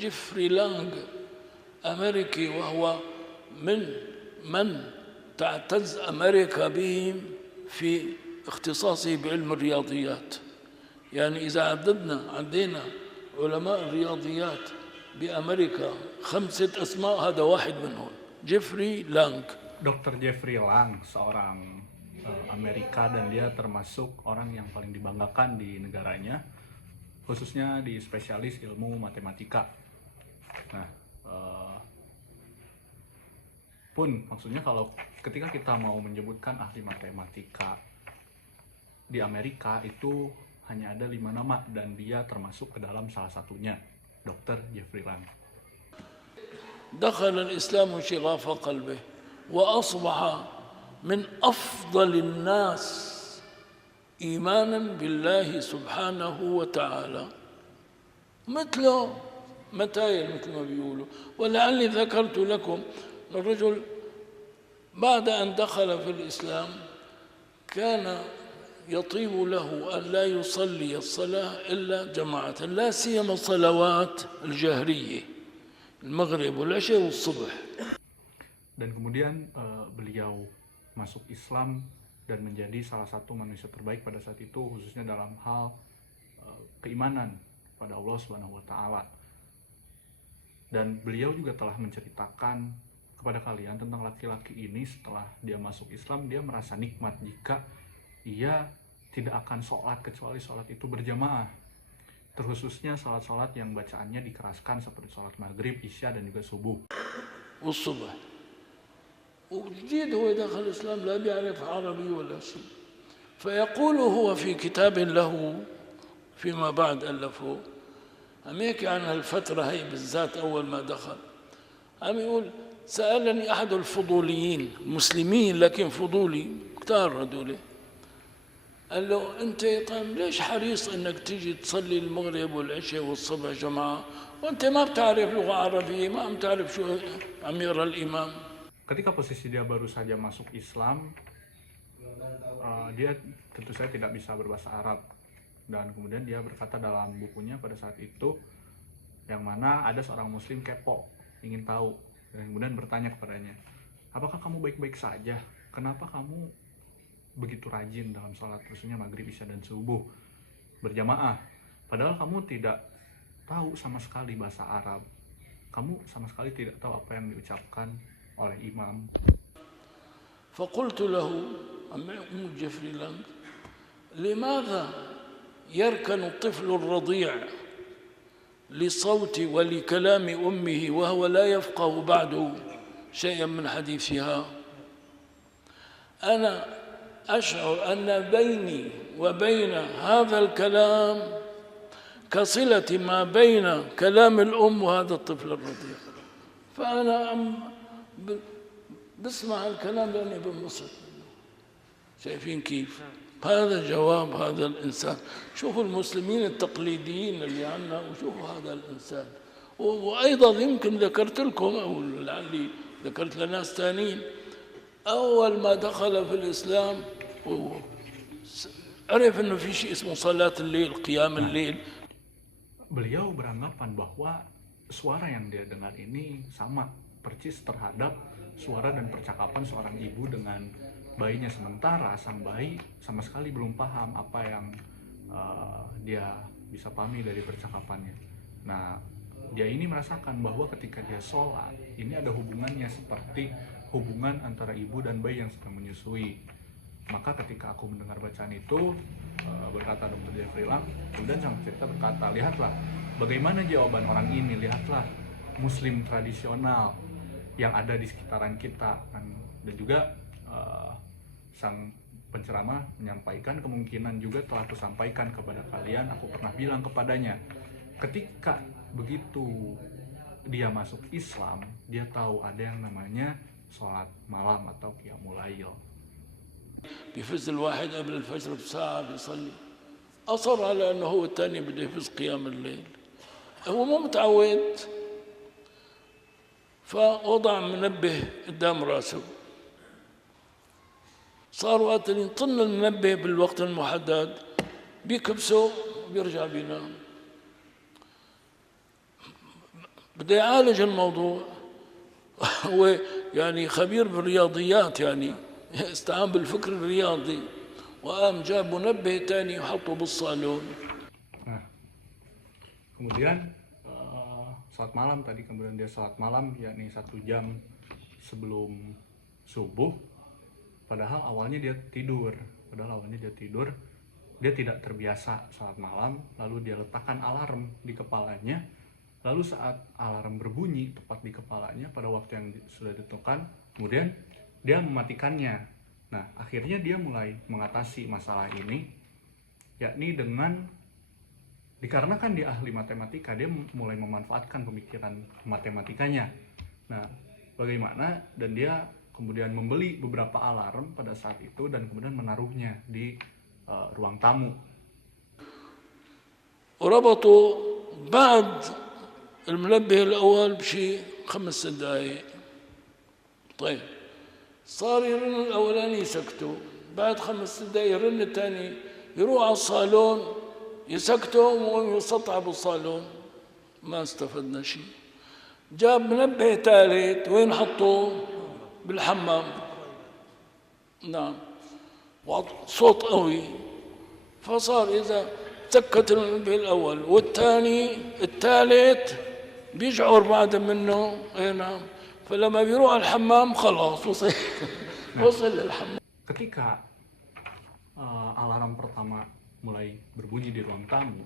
جيفري لانغ أمريكي، وهو من تعتز أمريكا بهم في اختصاصه بعلم الرياضيات. يعني إذا عدينا علماء الرياضيات بأمريكا 5 أسماء، هذا واحد منهم، جيفري لانغ. Dr. Jeffrey Lang, seorang Amerika, dan dia termasuk orang yang paling dibanggakan di negaranya, khususnya di spesialis ilmu matematika. Nah, pun maksudnya kalau ketika kita mau menyebutkan ahli matematika di Amerika itu hanya ada 5 nama dan dia termasuk ke dalam salah satunya, Dr. Jeffrey Lang. دخل الإسلام شغاف قلبه وأصبح من أفضل الناس إيمانا بالله سبحانه وتعالى، مثله متايل مثل ما بيقولوا. ولعلي ذكرت لكم الرجل بعد أن دخل في الإسلام كان يطيب له أن لا يصلي الصلاة إلا جماعة، لا سيما الصلوات الجهرية، المغرب والعشاء والصبح. Dan kemudian beliau masuk Islam dan menjadi salah satu manusia terbaik pada saat itu, khususnya dalam hal keimanan pada Allah Subhanahu wa taala. Dan beliau juga telah menceritakan kepada kalian tentang laki-laki ini. Setelah dia masuk Islam, dia merasa nikmat jika ia tidak akan sholat kecuali sholat itu berjamaah, terkhususnya sholat-sholat yang bacaannya dikeraskan seperti sholat maghrib, isya, dan juga subuh. والصبح. وجديد هو دخل الإسلام لا بيعرف عربي ولا شيء، فيقول هو في كتاب له فيما بعد ألفه، عم يحكي عن هالفترة هي بالذات أول ما دخل، عم يقول سألني أحد الفضوليين المسلمين لكن فضولي كتار هذول، قال له أنت طيب ليش حريص أنك تيجي تصلي المغرب والعشاء والصبح جماعة وأنت ما بتعرف لغة عربية، ما عم تعرف شو عم يقرأ الإمام. Ketika posisi dia baru saja masuk Islam, dia tentu saja tidak bisa berbahasa Arab, dan kemudian dia berkata dalam bukunya pada saat itu, yang mana ada seorang muslim kepo, ingin tahu, dan kemudian bertanya kepadanya, apakah kamu baik-baik saja? Kenapa kamu begitu rajin dalam sholat, khususnya maghrib, isya, dan subuh berjamaah, padahal kamu tidak tahu sama sekali bahasa Arab, kamu sama sekali tidak tahu apa yang diucapkan oleh imam. فقلت له أم جيفري لانغ لماذا يركن الطفل الرضيع لصوت ولكلام أمه وهو لا يفقه بعد شيئا من حديثها؟ أنا أشعر أن بيني وبين هذا الكلام كصلة ما بين كلام الأم وهذا الطفل الرضيع، فأنا بسمع الكلام لأني بنبسط. شايفين كيف؟ هذا جواب هذا الإنسان. شوفوا المسلمين التقليديين اللي عندنا وشوفوا هذا الإنسان. وأيضا يمكن ذكرت لكم أو لعلي ذكرت لناس ثانيين، أول ما دخل في الإسلام عرف إنه في شيء اسمه صلاة الليل، قيام الليل. Beliau beranggapan bahwa suara yang dia dengar ini sama persis terhadap suara dan percakapan seorang ibu dengan bayinya, sementara sang bayi sama sekali belum paham apa yang dia bisa pahami dari percakapannya. Nah, dia ini merasakan bahwa ketika dia sholat, ini ada hubungannya seperti hubungan antara ibu dan bayi yang sedang menyusui. Maka ketika aku mendengar bacaan itu, berkata Dr. Jeffrey Lang, kemudian sang cerita berkata, lihatlah bagaimana jawaban orang ini, lihatlah muslim tradisional yang ada di sekitaran kita. Dan juga sang penceramah menyampaikan, kemungkinan juga telah aku sampaikan kepada kalian, aku pernah bilang kepadanya, ketika begitu dia masuk Islam, dia tahu ada yang namanya sholat malam atau qiyamul lail. بيفز الواحد قبل الفجر بساعة بيصلي، أصر على أنه هو الثاني بده يفز قيام الليل، هو مو متعود، فوضع منبه قدام راسه، صار وقت اللي يطن المنبه بالوقت المحدد بيكبسه وبيرجع بينام. بده يعالج الموضوع. هو يعني خبير بالرياضيات، يعني استعان بالفكر الرياضي وقام جاب منبه تاني يحطه بالصالون. Nah, kemudian salat malam tadi, kemudian dia salat malam yakni 1 jam sebelum subuh, padahal awalnya dia tidur, dia tidak terbiasa salat malam, lalu dia letakkan alarm di kepalanya, lalu saat alarm berbunyi tepat di kepalanya pada waktu yang sudah ditentukan, kemudian dia mematikannya. Nah, akhirnya dia mulai mengatasi masalah ini, yakni dengan, dikarenakan dia ahli matematika, dia mulai memanfaatkan pemikiran matematikanya. Nah, bagaimana? Dan dia kemudian membeli beberapa alarm pada saat itu dan kemudian menaruhnya di ruang tamu. وربطوا بعد المنبه الأول بشي 5 دقايق. طيب صار يرن الأولاني يسكتوا، بعد 5 دقايق يرن الثاني، يروح على الصالون يسكتوا ويسطع بالصالون. ما استفدنا شيء. جاب منبه ثالث، وين حطوه؟ بالحمام. نعم، صوت قوي، فصار إذا سكت المنبه الأول الثالث بيشعر بعد منه. نعم، فلما بيروح على الحمام خلاص وصل للحمام. Ketika alarm pertama mulai berbunyi di ruang tamu,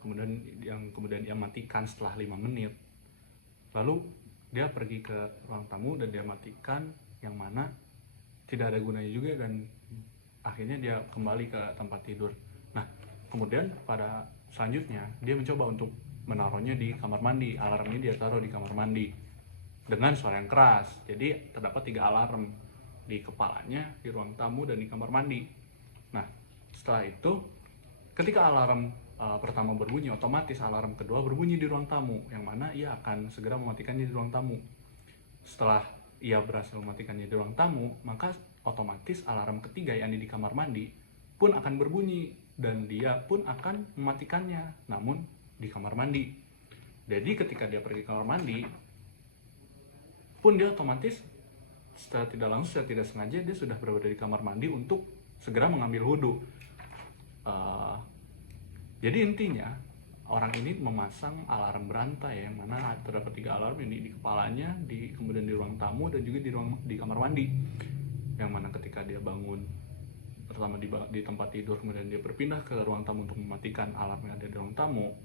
kemudian ia matikan setelah 5 menit, lalu dia pergi ke ruang tamu dan dia matikan, yang mana tidak ada gunanya juga, dan akhirnya dia kembali ke tempat tidur. Nah, kemudian pada selanjutnya dia mencoba untuk menaruhnya di kamar mandi. Alarmnya dia taruh di kamar mandi dengan suara yang keras. Jadi terdapat 3 alarm di kepalanya, di ruang tamu, dan di kamar mandi. Nah, setelah itu ketika alarm pertama berbunyi, otomatis alarm kedua berbunyi di ruang tamu, yang mana ia akan segera mematikannya di ruang tamu. Setelah ia berhasil mematikannya di ruang tamu, maka otomatis alarm ketiga yang ada di kamar mandi pun akan berbunyi dan dia pun akan mematikannya, namun di kamar mandi. Jadi ketika dia pergi ke kamar mandi pun dia otomatis secara tidak sengaja dia sudah berada di kamar mandi untuk segera mengambil wudhu. Jadi intinya orang ini memasang alarm berantai, yang mana terdapat 3 alarm ini di kepalanya, kemudian di ruang tamu, dan juga di kamar mandi. Yang mana ketika dia bangun, pertama di tempat tidur, kemudian dia berpindah ke ruang tamu untuk mematikan alarm yang ada di ruang tamu,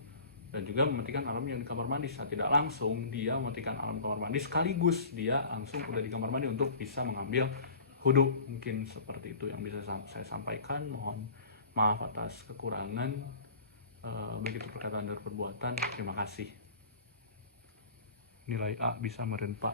dan juga mematikan alarm yang di kamar mandi. Saat tidak langsung dia mematikan alarm kamar mandi, sekaligus dia langsung udah di kamar mandi untuk bisa mengambil wudhu. Mungkin seperti itu yang bisa saya sampaikan. Mohon maaf atas kekurangan. Begitu perkataan dan perbuatan. Terima kasih. Nilai A bisa meren Pak.